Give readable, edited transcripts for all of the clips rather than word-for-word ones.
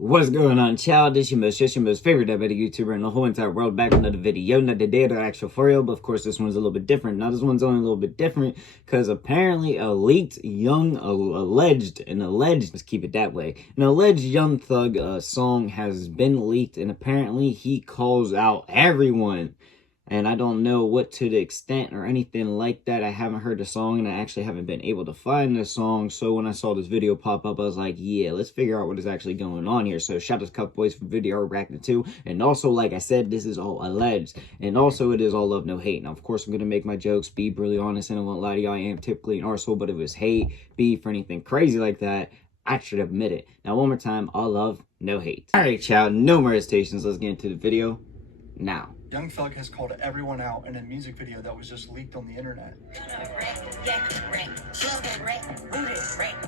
What's going on, child? This your most favorite Diabeto YouTuber in the whole entire world. Back with another video. Not the day of the actual for real, but of course this one's a little bit different. Now this one's only a little bit different because apparently a leaked alleged, let's keep it that way. An alleged Young Thug song has been leaked, and apparently he calls out everyone. And I don't know what to the extent or anything like that. I haven't heard the song, and I actually haven't been able to find the song. So when I saw this video pop up, I was like, yeah, let's figure out what is actually going on here. So shout out to Cup Boys for video reacting to. And also, like I said, this is all alleged. And also, it is all love, no hate. Now, of course, I'm going to make my jokes, be really honest, and I won't lie to y'all. I am typically an arsehole, but if it was hate, beef, or anything crazy like that, I should admit it. Now, one more time, all love, no hate. All right, child, no more hesitations. Let's get into the video now. Young Thug has called everyone out in a music video that was just leaked on the internet.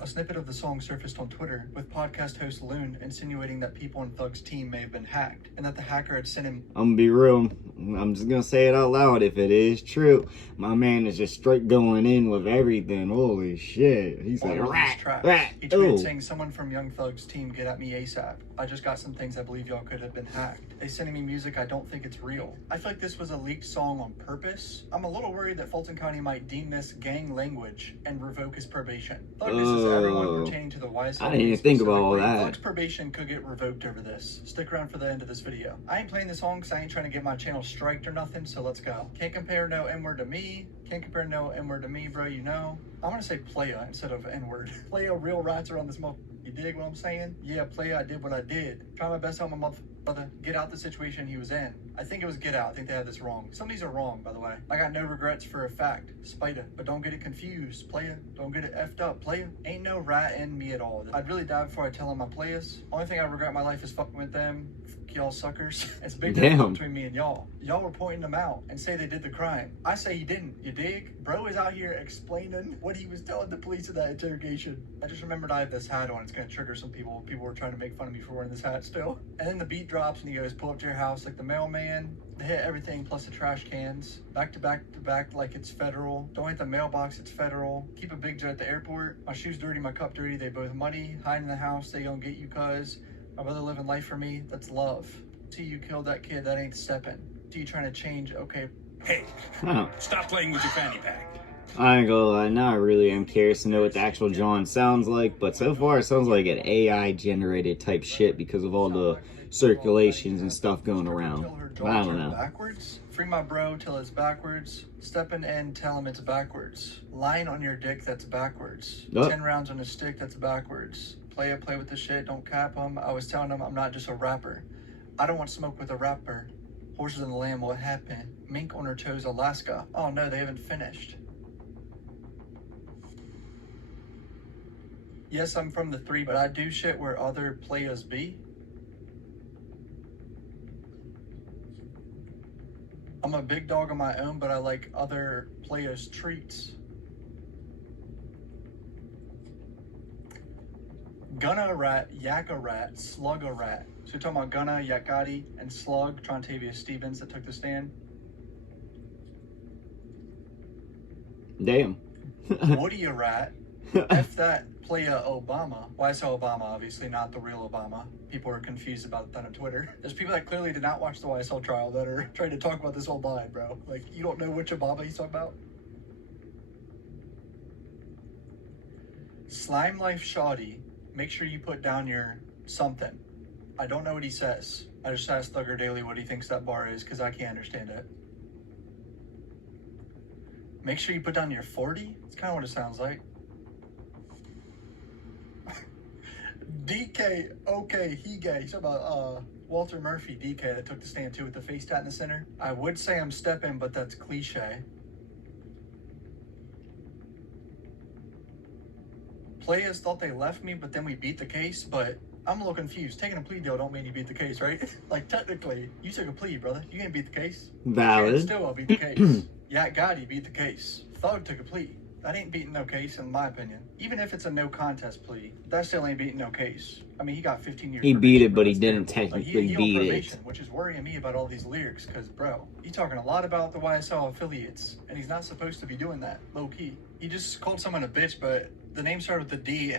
A snippet of the song surfaced on Twitter, with podcast host Loon insinuating that people in Thug's team may have been hacked, and that the hacker had sent him... I'm gonna be real. I'm just gonna say it out loud. If it is true, my man is just straight going in with everything. Holy shit. He's like, rat. He tweeted saying, someone from Young Thug's team, get at me ASAP. I just got some things I believe y'all could have been hacked. They sending me music, I don't think it's real. I feel like this was a leaked song on purpose. I'm a little worried that Fulton County might deem this gang language and revoke his probation. Thug disses everyone pertaining to the YSL. I didn't even think about all that. Thug's probation could get revoked over this. Stick around for the end of this video. I ain't playing this song because I ain't trying to get my channel striked or nothing, so let's go. Can't compare no N-word to me. Can't compare no N-word to me, bro, you know. I'm gonna say playa instead of N-word. Playa, real rats are on this mother. You dig what I'm saying? Yeah, playa, I did what I did. Try my best to help my mother get out the situation he was in. I think it was get out. I think they had this wrong. Some of these are wrong, by the way. I got no regrets for a fact. Spider, but don't get it confused. Playa, don't get it effed up. Playa, ain't no rat in me at all. I'd really die before I tell him my playas. Only thing I regret in my life is fucking with them. Y'all suckers. It's a big difference between me and y'all. Y'all were pointing them out and say they did the crime. I say he didn't. You dig? Bro is out here explaining what he was telling the police in that interrogation. I just remembered I have this hat on. It's gonna trigger some people. People were trying to make fun of me for wearing this hat still. And then the beat drops and he goes, pull up to your house like the mailman. They hit everything plus the trash cans. Back to back like it's federal. Don't hit the mailbox, it's federal. Keep a big jet at the airport. My shoes dirty, my cup dirty. They both muddy. Hide in the house, they gonna get you cuz. My brother living life for me, that's love. See you killed that kid, that ain't stepping. See you trying to change, okay. Hey, stop playing with your fanny pack. I ain't gonna lie, now I really am curious to know what the actual John sounds like, but so far it sounds like an AI generated type shit because of all the circulations and stuff going around. I don't know. Backwards? Free my bro till it's backwards. Stepping in, tell him it's backwards. Lying on your dick, that's backwards. 10 rounds on a stick, that's backwards. Play with the shit, don't cap him. I was telling him I'm not just a rapper. I don't want smoke with a rapper. Horses in the land, what happened? Mink on her toes, Alaska. Oh no, they haven't finished. Yes, I'm from the 3, but I do shit where other players be. I'm a big dog on my own, but I like other players' treats. Gunna rat, yak a rat, slug a rat. So you're talking about Gunna, Yakati, and Slug, Trontavious Stevens that took the stand? Damn. Woody a rat. F that, playa Obama. Why I say Obama, obviously not the real Obama. People are confused about that on Twitter. There's people that clearly did not watch the YSL trial that are trying to talk about this online, bro. Like, you don't know which Obama he's talking about? Slime Life Shoddy. Make sure you put down your something. I don't know what he says. I just asked Thugger Daily what he thinks that bar is because I can't understand it. Make sure you put down your 40? It's kind of what it sounds like. DK, okay, he gay. He's talking about Walter Murphy, DK, that took the stand too with the face tat in the center. I would say I'm stepping, but that's cliche. Players thought they left me, but then we beat the case, but I'm a little confused. Taking a plea deal don't mean you beat the case, right? Like, technically, you took a plea, brother. You didn't beat the case. Valid. Still, I'll beat the case. Yeah, Gotti beat the case. Thug took a plea. That ain't beating no case, in my opinion. Even if it's a no contest plea, that still ain't beating no case. I mean, he got 15 years. He beat it, but he didn't technically beat it. Which is worrying me about all these lyrics, because, bro, he's talking a lot about the YSL affiliates, and he's not supposed to be doing that, low key. He just called someone a bitch, but the name started with the D.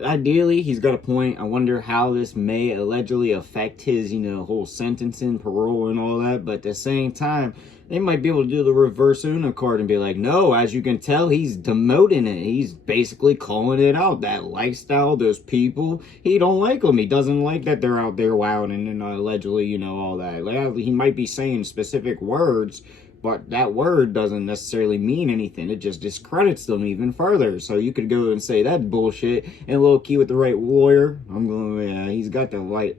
ideally, he's got a point. I wonder how this may allegedly affect his, whole sentencing, parole, and all that. But at the same time, they might be able to do the reverse Uno card and be like, no, as you can tell, he's demoting it. He's basically calling it out. That lifestyle, those people, he don't like them. He doesn't like that they're out there wilding and allegedly, all that. Like, he might be saying specific words, but that word doesn't necessarily mean anything. It just discredits them even further. So you could go and say that bullshit, and low key with the right lawyer, he's got the right,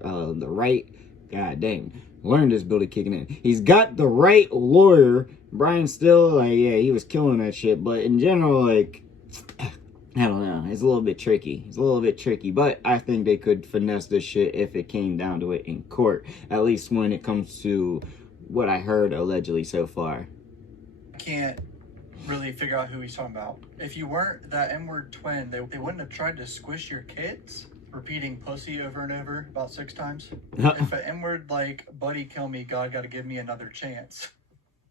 god dang, learned this ability kicking in. He's got the right lawyer. Brian Steele, he was killing that shit. But in general, I don't know. It's a little bit tricky. But I think they could finesse this shit if it came down to it in court. At least when it comes to what I heard allegedly so far. I can't really figure out who he's talking about. If you weren't that N-word twin, they wouldn't have tried to squish your kids, repeating pussy over and over about 6 times. If an N-word like buddy kill me, God gotta give me another chance.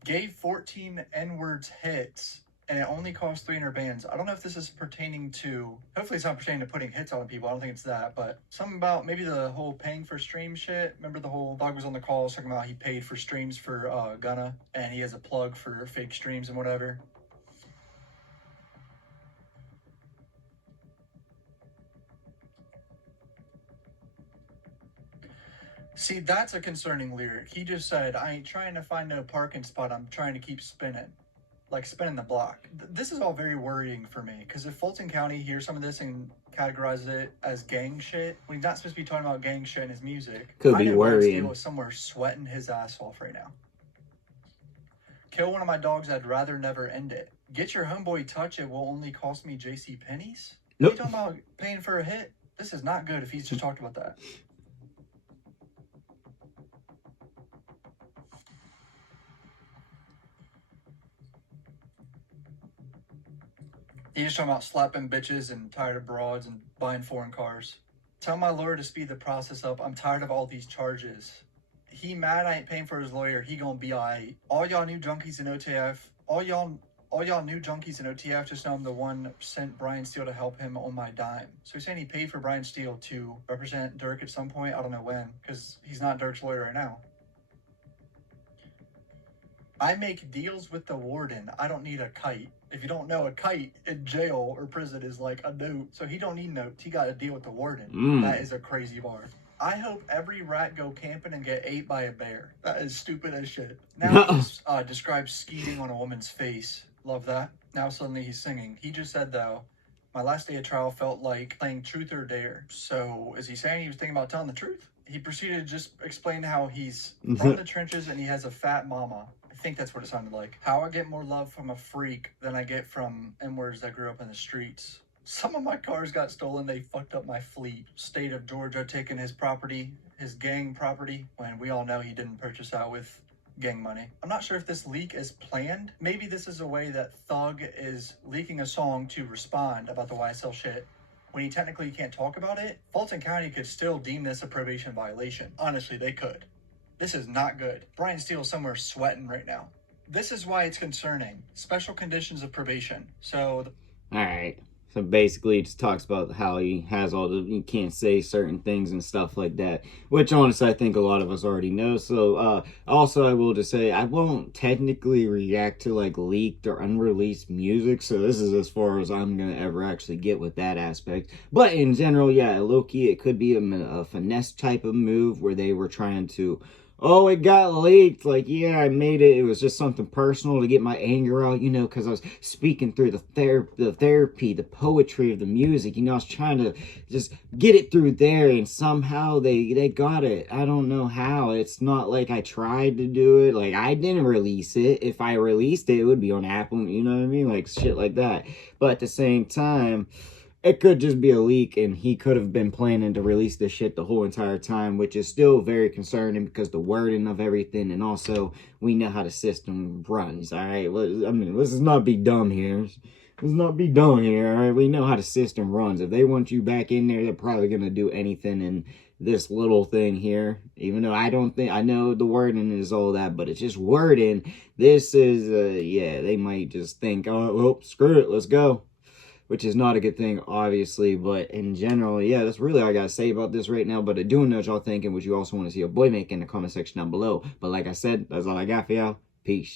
Gave 14 N-words hits, and it only cost 300 bands. I don't know if this is pertaining to, hopefully it's not pertaining to putting hits on people. I don't think it's that, but something about maybe the whole paying for stream shit. Remember the whole dog was on the call talking about he paid for streams for Gunna, and he has a plug for fake streams and whatever. See, that's a concerning lyric. He just said, I ain't trying to find no parking spot, I'm trying to keep spinning. Like spinning the block. This is all very worrying for me, because if Fulton County hears some of this and categorizes it as gang shit, when he's not supposed to be talking about gang shit in his music, could be worrying. Steele is somewhere sweating his ass off right now. Kill one of my dogs, I'd rather never end it. Get your homeboy touch, it will only cost me JC pennies? Nope. You talking about paying for a hit? This is not good if he's just talked about that. He's just talking about slapping bitches and tired of broads and buying foreign cars. Tell my lawyer to speed the process up. I'm tired of all these charges. He mad I ain't paying for his lawyer. He gonna be alright. All y'all new junkies in OTF, all y'all new junkies in OTF just know I'm the one sent Brian Steele to help him on my dime. So he's saying he paid for Brian Steele to represent Dirk at some point. I don't know when, because he's not Dirk's lawyer right now. I make deals with the warden. I don't need a kite. If you don't know, a kite in jail or prison is like a note. So he don't need notes. He got to deal with the warden. That is a crazy bar. I hope every rat go camping and get ate by a bear. That is stupid as shit. Now he describes skeeting on a woman's face. Love that. Now suddenly he's singing. He just said, though, my last day of trial felt like playing truth or dare. So is he saying he was thinking about telling the truth? He proceeded to just explain how he's from the trenches and he has a fat mama. I think that's what it sounded like. How I get more love from a freak than I get from N-words that grew up in the streets. Some of my cars got stolen. They fucked up my fleet. State of Georgia taking his property, his gang property, when we all know he didn't purchase that with gang money. I'm not sure if this leak is planned. Maybe this is a way that Thug is leaking a song to respond about the YSL shit when he technically can't talk about it. Fulton County could still deem this a probation violation. Honestly, they could. This is not good. Brian Steele's somewhere sweating right now. This is why it's concerning. Special conditions of probation. So... Alright. So basically, it just talks about how he has he can't say certain things and stuff like that. Which, honestly, I think a lot of us already know. So, also, I will just say, I won't technically react to, leaked or unreleased music. So, this is as far as I'm going to ever actually get with that aspect. But, in general, yeah, low-key, it could be a finesse type of move where they were trying to... Oh, it got leaked. Yeah, I made it. It was just something personal to get my anger out, because I was speaking through the therapy, the poetry of the music. I was trying to just get it through there, and somehow they got it. I don't know how. It's not like I tried to do it. I didn't release it. If I released it, it would be on Apple, you know what I mean? Shit like that. But at the same time... It could just be a leak, and he could have been planning to release this shit the whole entire time, which is still very concerning because the wording of everything, and also we know how the system runs, all right? Let's just not be dumb here. Let's not be dumb here, all right? We know how the system runs. If they want you back in there, they're probably going to do anything in this little thing here, even though I know the wording is all that, but it's just wording. This is, yeah, they might just think, oh, well, screw it, let's go. which is not a good thing, obviously. But in general, yeah, that's really all I gotta say about this right now. But I do know what y'all think and what you also want to see a boy make in the comment section down below. But like I said, that's all I got for y'all. Peace.